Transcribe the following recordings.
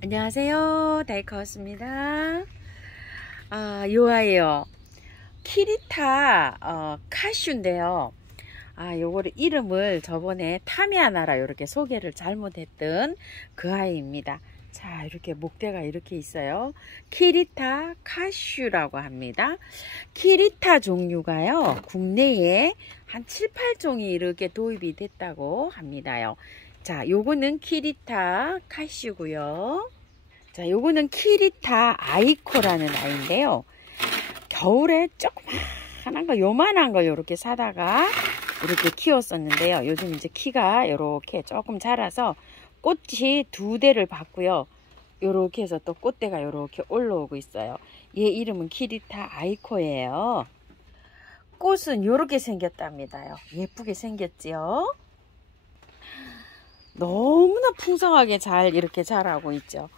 안녕하세요, 다이커스입니다. 요 아이요, 키리타 카슈인데요. 요거를 이름을 저번에 타미아나라 이렇게 소개를 잘못했던 그 아이입니다. 자, 이렇게 목대가 이렇게 있어요. 키리타 카슈라고 합니다. 키리타 종류가요, 국내에 한 7, 8종이 이렇게 도입이 됐다고 합니다요. 자, 요거는 키리타 카슈고요. 자, 요거는 키리타 아이코라는 아이인데요. 겨울에 조그만한 거, 요만한 걸 이렇게 사다가 이렇게 키웠었는데요. 요즘 이제 키가 이렇게 조금 자라서 꽃이 2대를 봤고요. 요렇게 해서 또 꽃대가 이렇게 올라오고 있어요. 얘 이름은 키리타 아이코예요. 꽃은 요렇게 생겼답니다요. 예쁘게 생겼지요. 너무나 풍성하게 잘 이렇게 자라고 있죠.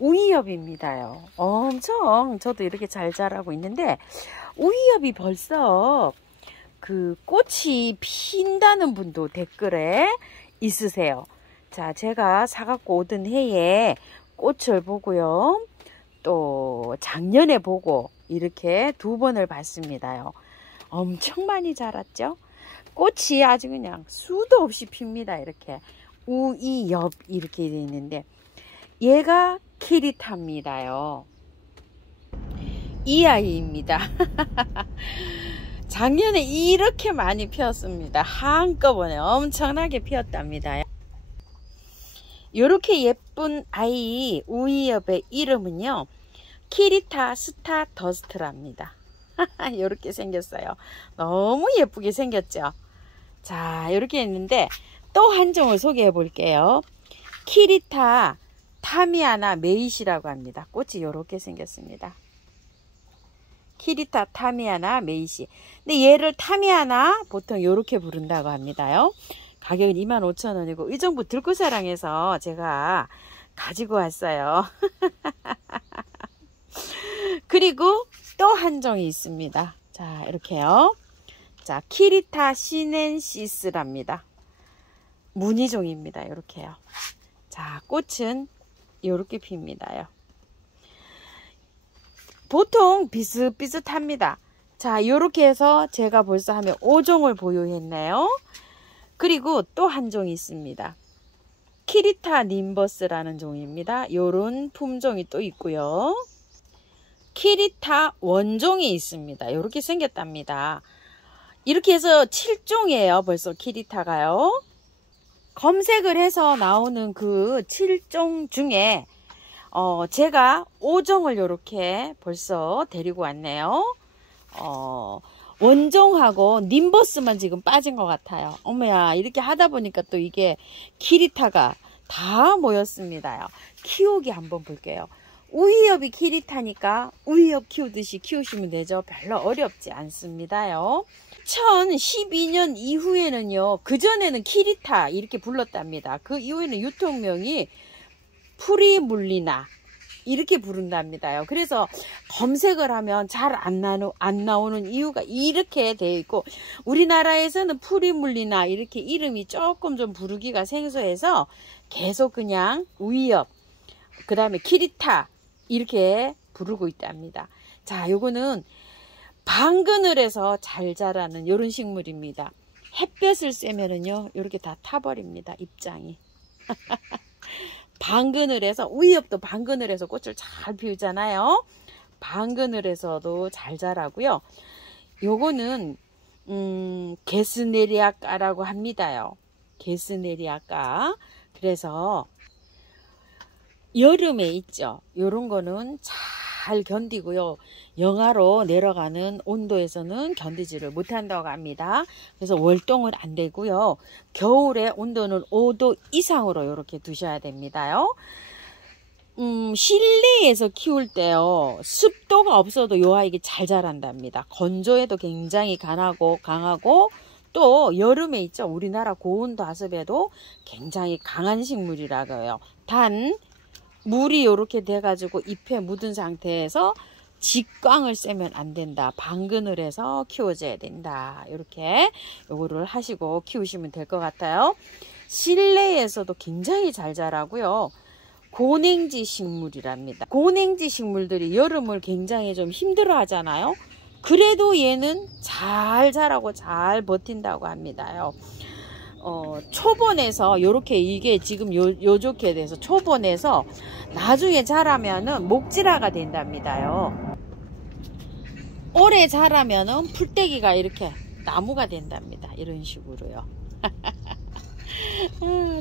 우이엽입니다요. 엄청 저도 이렇게 잘 자라고 있는데, 우이엽이 벌써 그 꽃이 핀다는 분도 댓글에 있으세요. 자, 제가 사갖고 오던 해에 꽃을 보고요, 또 작년에 보고 이렇게 2번을 봤습니다요. 엄청 많이 자랐죠. 꽃이 아주 그냥 수도 없이 핍니다. 이렇게 우이엽 이렇게 되어 있는데, 얘가 키리타입니다요. 이 아이입니다. 작년에 이렇게 많이 피었습니다. 한꺼번에 엄청나게 피었답니다. 이렇게 예쁜 아이 우이엽의 이름은요, 키리타 스타 더스트랍니다. 이렇게 생겼어요. 너무 예쁘게 생겼죠. 자, 이렇게 있는데 또 한 종을 소개해 볼게요. 키리타 타미아나 메이시라고 합니다. 꽃이 이렇게 생겼습니다. 키리타 타미아나 메이시. 근데 얘를 타미아나 보통 이렇게 부른다고 합니다요. 가격은 25,000원이고 의정부 들꽃사랑에서 제가 가지고 왔어요. 그리고 또 한 종이 있습니다. 자, 이렇게요. 자, 키리타 시넨시스랍니다. 무늬종입니다. 이렇게요. 자, 꽃은 이렇게 핍니다요. 보통 비슷비슷합니다. 자, 이렇게 해서 제가 벌써 하면 5종을 보유했네요. 그리고 또 한 종이 있습니다. 키리타 님버스라는 종입니다. 요런 품종이 또 있고요. 키리타 원종이 있습니다. 이렇게 생겼답니다. 이렇게 해서 7종이에요. 벌써 키리타가요. 검색을 해서 나오는 그 7종 중에 제가 5종을 이렇게 벌써 데리고 왔네요. 원종하고 님버스만 지금 빠진 것 같아요. 어머야, 이렇게 하다 보니까 또 이게 키리타가 다 모였습니다요. 키우기 한번 볼게요. 우이엽이 키리타니까 우이엽 키우듯이 키우시면 되죠. 별로 어렵지 않습니다요. 2012년 이후에는요, 그전에는 키리타 이렇게 불렀답니다. 그 이후에는 유통명이 프리물리나 이렇게 부른답니다요. 그래서 검색을 하면 잘 안 나오는 이유가 이렇게 되어 있고, 우리나라에서는 프리물리나 이렇게 이름이 조금 좀 부르기가 생소해서 계속 그냥 우이엽, 그 다음에 키리타 이렇게 부르고 있답니다. 자, 요거는 방그늘에서 잘 자라는 이런 식물입니다. 햇볕을 쐬면은요, 이렇게 다 타버립니다. 입장이. 방그늘에서, 우이엽도 방그늘에서 꽃을 잘 피우잖아요. 방그늘에서도 잘 자라고요. 요거는 게스네리아까라고 합니다요. 게스네리아까. 그래서 여름에 있죠. 요런 거는 잘 견디고요. 영하로 내려가는 온도에서는 견디지를 못한다고 합니다. 그래서 월동은 안 되고요. 겨울에 온도는 5도 이상으로 이렇게 두셔야 됩니다요. 실내에서 키울 때요, 습도가 없어도 요 아이가 잘 자란답니다. 건조에도 굉장히 강하고 또 여름에 있죠. 우리나라 고온도 하습에도 굉장히 강한 식물이라고요. 단 물이 이렇게 돼가지고 잎에 묻은 상태에서 직광을 쐬면 안 된다. 방그늘에서 키워줘야 된다. 이렇게 요거를 하시고 키우시면 될 것 같아요. 실내에서도 굉장히 잘 자라고요. 고냉지 식물이랍니다. 고냉지 식물들이 여름을 굉장히 좀 힘들어 하잖아요. 그래도 얘는 잘 자라고 잘 버틴다고 합니다요. 초본에서 요렇게 이게 지금 요렇게 돼서 초본에서 나중에 자라면은 목지라가 된답니다요. 오래 자라면은 풀떼기가 이렇게 나무가 된답니다. 이런 식으로요.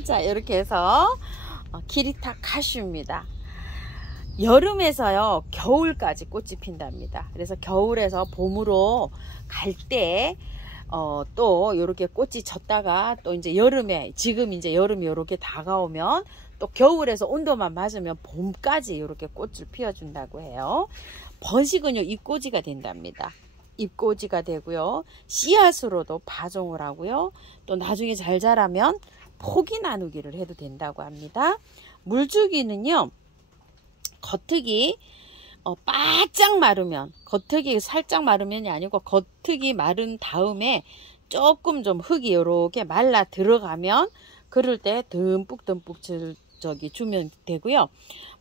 자, 이렇게 해서 키리타 카슈입니다. 여름에서요 겨울까지 꽃이 핀답니다. 그래서 겨울에서 봄으로 갈 때 또 이렇게 꽃이 졌다가 또 이제 여름에, 지금 이제 여름이 이렇게 다가오면 또 겨울에서 온도만 맞으면 봄까지 이렇게 꽃을 피워준다고 해요. 번식은요 잎꽂이가 된답니다. 잎꽂이가 되고요, 씨앗으로도 파종을 하고요, 또 나중에 잘 자라면 포기 나누기를 해도 된다고 합니다. 물주기는요, 겉흙이 바짝 마르면, 겉흙이 살짝 마르면이 아니고 겉흙이 마른 다음에 조금 좀 흙이 이렇게 말라 들어가면 그럴 때 듬뿍듬뿍 주면 되고요.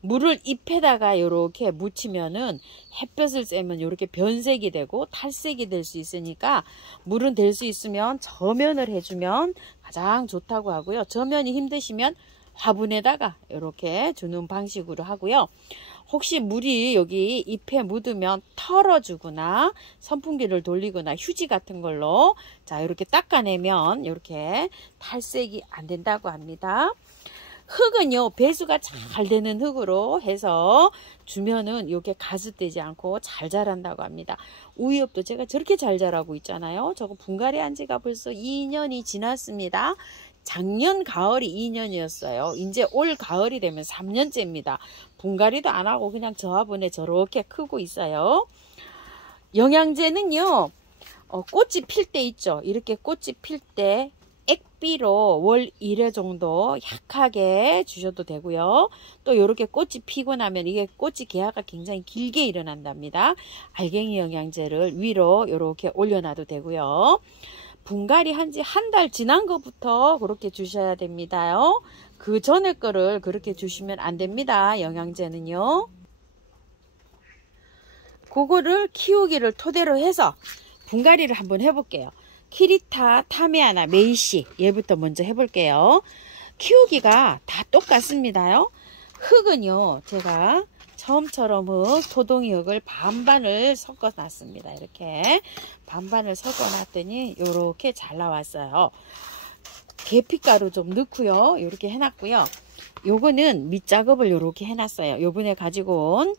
물을 잎에다가 이렇게 묻히면은 햇볕을 쐬면 이렇게 변색이 되고 탈색이 될 수 있으니까 물은 될 수 있으면 저면을 해주면 가장 좋다고 하고요. 저면이 힘드시면 화분에다가 이렇게 주는 방식으로 하고요. 혹시 물이 여기 잎에 묻으면 털어주거나 선풍기를 돌리거나 휴지 같은 걸로 자 이렇게 닦아내면 이렇게 탈색이 안 된다고 합니다. 흙은요 배수가 잘 되는 흙으로 해서 주면은 이게 가습되지 않고 잘 자란다고 합니다. 우이엽도 제가 저렇게 잘 자라고 있잖아요. 저거 분갈이 한 지가 벌써 2년이 지났습니다. 작년 가을이 2년이었어요. 이제 올 가을이 되면 3년째입니다. 분갈이도 안 하고 그냥 저 화분에 저렇게 크고 있어요. 영양제는요, 꽃이 필 때 있죠. 이렇게 꽃이 필 때 액비로 월 1회 정도 약하게 주셔도 되고요. 또 이렇게 꽃이 피고 나면 이게 꽃이 개화가 굉장히 길게 일어난답니다. 알갱이 영양제를 위로 이렇게 올려놔도 되고요. 분갈이 한지 한 달 지난 것부터 그렇게 주셔야 됩니다요. 그 전에 거를 그렇게 주시면 안 됩니다. 영양제는요. 그거를 키우기를 토대로 해서 분갈이를 한번 해볼게요. 키리타 타메아나 메이시 얘부터 먼저 해볼게요. 키우기가 다 똑같습니다요. 흙은요 제가 처음처럼 토동이 흙을 반반을 섞어 놨습니다. 이렇게 반반을 섞어 놨더니 이렇게 잘 나왔어요. 계피가루 좀 넣고요. 이렇게 해놨고요. 요거는 밑작업을 이렇게 해놨어요. 요번에 가지고 온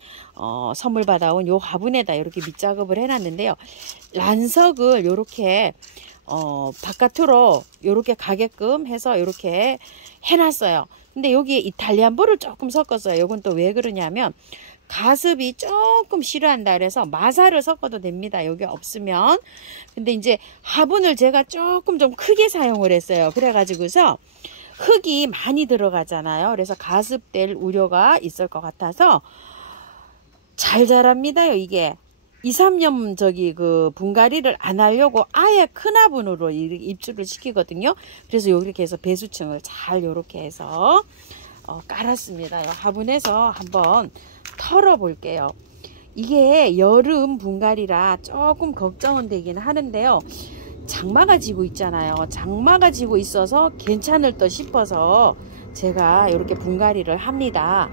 선물 받아온 요 화분에다 이렇게 밑작업을 해놨는데요. 란석을 이렇게 바깥으로 이렇게 가게끔 해서 이렇게 해놨어요. 근데 여기에 이탈리안볼을 조금 섞었어요. 요건 또 왜 그러냐면 가습이 조금 싫어한다 그래서 마사를 섞어도 됩니다. 여기 없으면. 근데 이제 화분을 제가 조금 좀 크게 사용을 했어요. 그래가지고서 흙이 많이 들어가잖아요. 그래서 가습될 우려가 있을 것 같아서 잘 자랍니다요. 이게 2, 3년 그 분갈이를 안 하려고 아예 큰 화분으로 입주를 시키거든요. 그래서 이렇게 해서 배수층을 잘 이렇게 해서 깔았습니다. 화분에서 한번 털어 볼게요. 이게 여름 분갈이라 조금 걱정은 되긴 하는데요. 장마가 지고 있잖아요. 장마가 지고 있어서 괜찮을 듯 싶어서 제가 이렇게 분갈이를 합니다.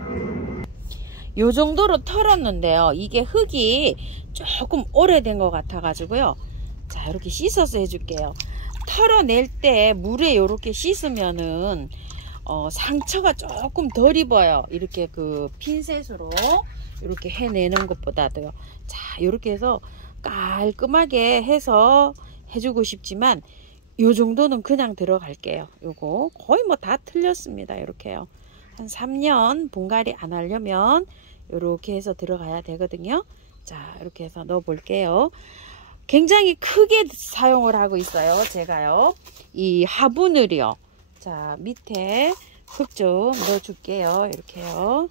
요 정도로 털었는데요. 이게 흙이 조금 오래된 것 같아 가지고요. 자 이렇게 씻어서 해줄게요. 털어낼 때 물에 이렇게 씻으면은 상처가 조금 덜 입어요. 이렇게 그 핀셋으로 이렇게 해내는 것보다도요. 자 이렇게 해서 깔끔하게 해서 해주고 싶지만 요 정도는 그냥 들어갈게요. 요거 거의 뭐 다 틀렸습니다. 이렇게요. 한 3년 분갈이 안 하려면 이렇게 해서 들어가야 되거든요. 자 이렇게 해서 넣어 볼게요. 굉장히 크게 사용을 하고 있어요. 제가요. 이 화분을요. 자 밑에 흙 좀 넣어 줄게요. 이렇게요.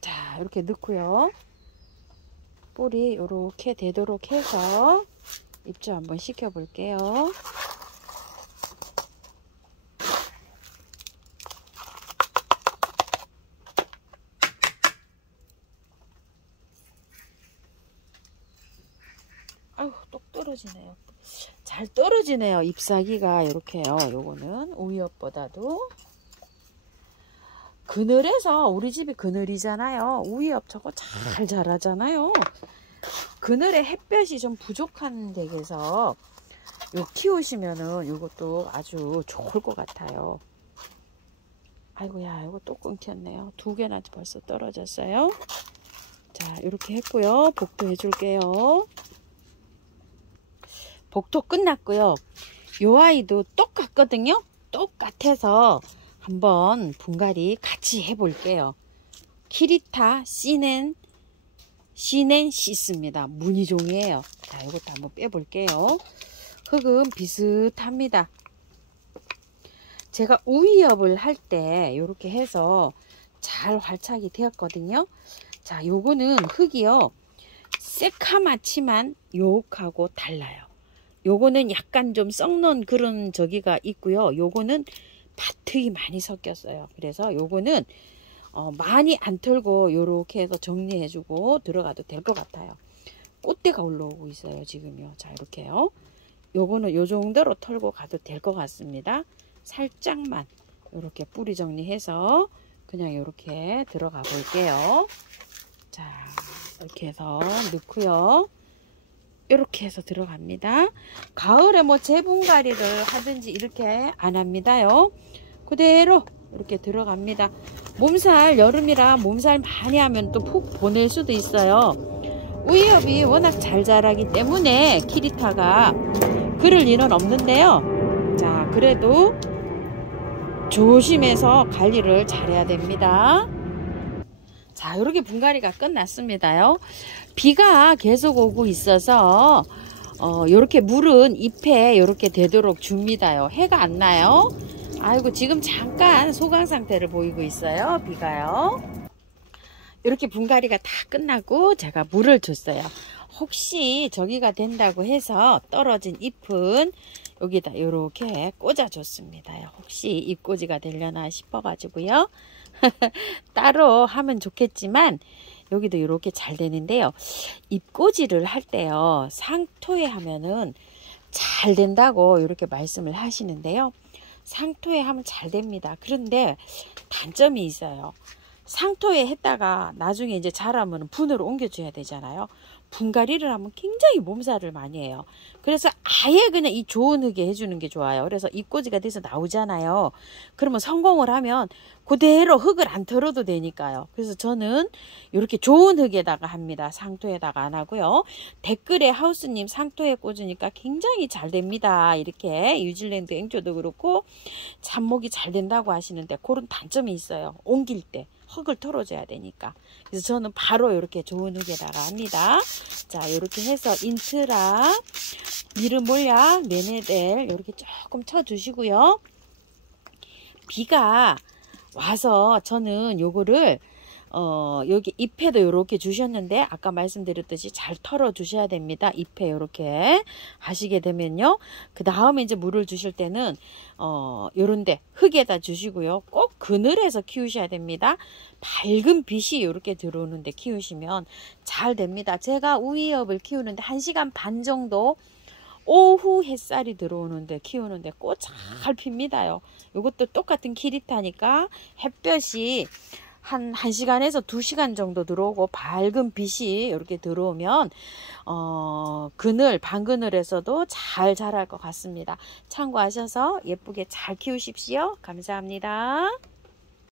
자 이렇게 넣고요. 뿌리 이렇게 되도록 해서 입주 한번 시켜 볼게요. 떨어지네요. 잘 떨어지네요. 잎사귀가 이렇게요. 요거는 우이엽보다도 그늘에서, 우리 집이 그늘이잖아요. 우이엽 저거 잘 자라잖아요. 그늘에 햇볕이 좀 부족한 댁에서 요 키우시면은 요것도 아주 좋을 것 같아요. 아이고야, 이거 또 끊겼네요. 2개나 벌써 떨어졌어요. 자, 이렇게 했고요. 복도 해줄게요. 복도 끝났고요. 요 아이도 똑같거든요. 똑같아서 한번 분갈이 같이 해볼게요. 키리타 시넨시스입니다. 무늬종이에요. 자, 이것도 한번 빼볼게요. 흙은 비슷합니다. 제가 우이엽을 할 때 이렇게 해서 잘 활착이 되었거든요. 자, 요거는 흙이요. 새카맣지만 요하고 달라요. 요거는 약간 좀 썩는 그런 저기가 있고요. 요거는 밭흙이 많이 섞였어요. 그래서 요거는 많이 안 털고 요렇게 해서 정리해주고 들어가도 될 것 같아요. 꽃대가 올라오고 있어요. 지금요. 자, 이렇게요. 요거는 요 정도로 털고 가도 될 것 같습니다. 살짝만 이렇게 뿌리 정리해서 그냥 이렇게 들어가 볼게요. 자, 이렇게 해서 넣고요. 이렇게 해서 들어갑니다. 가을에 뭐 재분갈이를 하든지 이렇게 안 합니다요. 그대로 이렇게 들어갑니다. 몸살, 여름이라 몸살 많이 하면 또 푹 보낼 수도 있어요. 우이엽이 워낙 잘 자라기 때문에 키리타가 그럴 일은 없는데요. 자, 그래도 조심해서 관리를 잘해야 됩니다. 자, 이렇게 분갈이가 끝났습니다요. 비가 계속 오고 있어서 이렇게 물은 잎에 이렇게 되도록 줍니다요. 해가 안 나요. 아이고, 지금 잠깐 소강 상태를 보이고 있어요. 비가요. 이렇게 분갈이가 다 끝나고 제가 물을 줬어요. 혹시 저기가 된다고 해서 떨어진 잎은 여기다 이렇게 꽂아줬습니다. 혹시 잎꽂이가 되려나 싶어가지고요. 따로 하면 좋겠지만 여기도 이렇게 잘 되는데요. 잎꽂이를 할 때요. 상토에 하면은 잘 된다고 이렇게 말씀을 하시는데요. 상토에 하면 잘 됩니다. 그런데 단점이 있어요. 상토에 했다가 나중에 이제 자라면 분으로 옮겨줘야 되잖아요. 분갈이를 하면 굉장히 몸살을 많이 해요. 그래서 아예 그냥 이 좋은 흙에 해주는 게 좋아요. 그래서 잎꽂이가 돼서 나오잖아요. 그러면 성공을 하면 그대로 흙을 안 털어도 되니까요. 그래서 저는 이렇게 좋은 흙에다가 합니다. 상토에다가 안 하고요. 댓글에 하우스님 상토에 꽂으니까 굉장히 잘 됩니다. 이렇게 뉴질랜드 앵초도 그렇고 잡목이 잘 된다고 하시는데 그런 단점이 있어요. 옮길 때 흙을 털어줘야 되니까. 그래서 저는 바로 이렇게 좋은 흙에다가 합니다. 자, 이렇게 해서 인트라, 미르몰약, 메네델 이렇게 조금 쳐주시고요. 비가 와서 저는 요거를 여기 잎에도 이렇게 주셨는데 아까 말씀드렸듯이 잘 털어 주셔야 됩니다. 잎에 이렇게 하시게 되면요. 그 다음에 이제 물을 주실 때는 요런데 흙에다 주시고요. 꼭 그늘에서 키우셔야 됩니다. 밝은 빛이 이렇게 들어오는데 키우시면 잘 됩니다. 제가 우이엽을 키우는데 1시간 반 정도 오후 햇살이 들어오는데 키우는데 꽃 잘 핍니다요. 이것도 똑같은 키리타니까 햇볕이 한 1시간에서 2시간 정도 들어오고 밝은 빛이 이렇게 들어오면 그늘, 반그늘에서도 잘 자랄 것 같습니다. 참고하셔서 예쁘게 잘 키우십시오. 감사합니다.